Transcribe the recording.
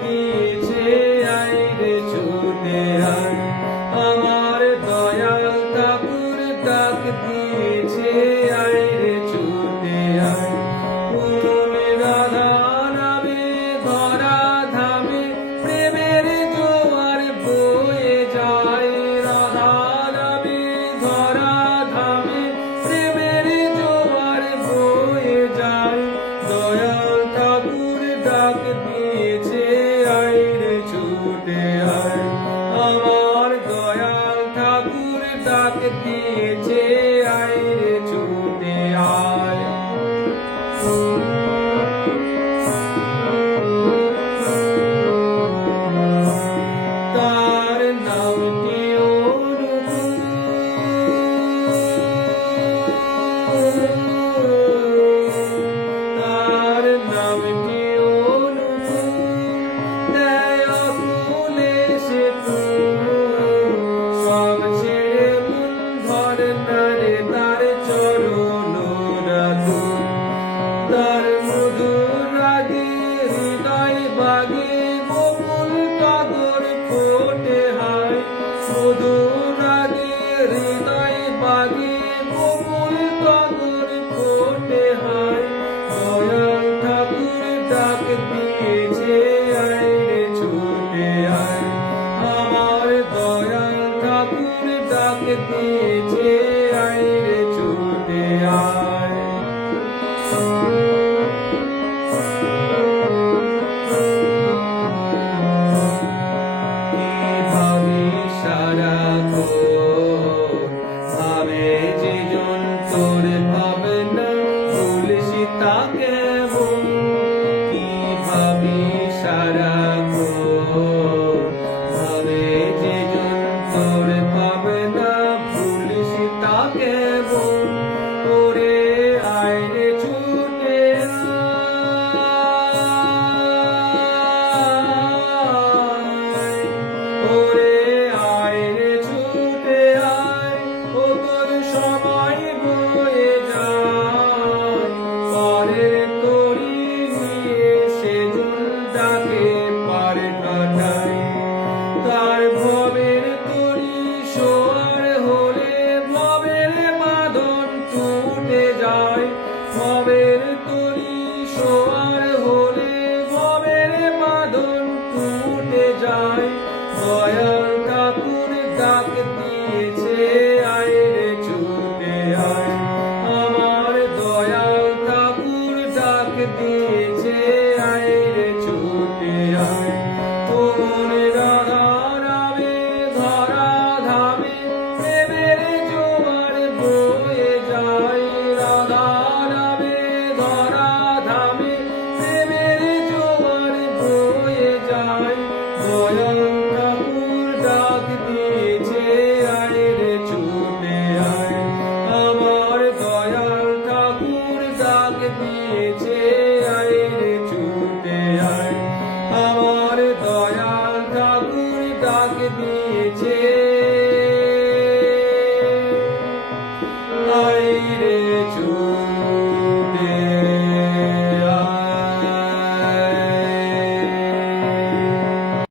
দিয়েছে, আয় রে ছুটে আয়। আমার দয়াল ঠাকুর ডাক দিয়েছে, আয় রে ছুটে আয়। কোন রাধা নামে ধরা ধামে প্রেমের জোয়ার বয়ে যায়। রাধা নামে ধরা ধামে প্রেমের জোয়ার বয়ে যায়। দয়াল ঠাকুর ডাক দিয়েছে, আয় রে ছুটে আয়। আমার দয়াল ঠাকুর ডাক দিয়েছে, আয় রে ছুটে আয়।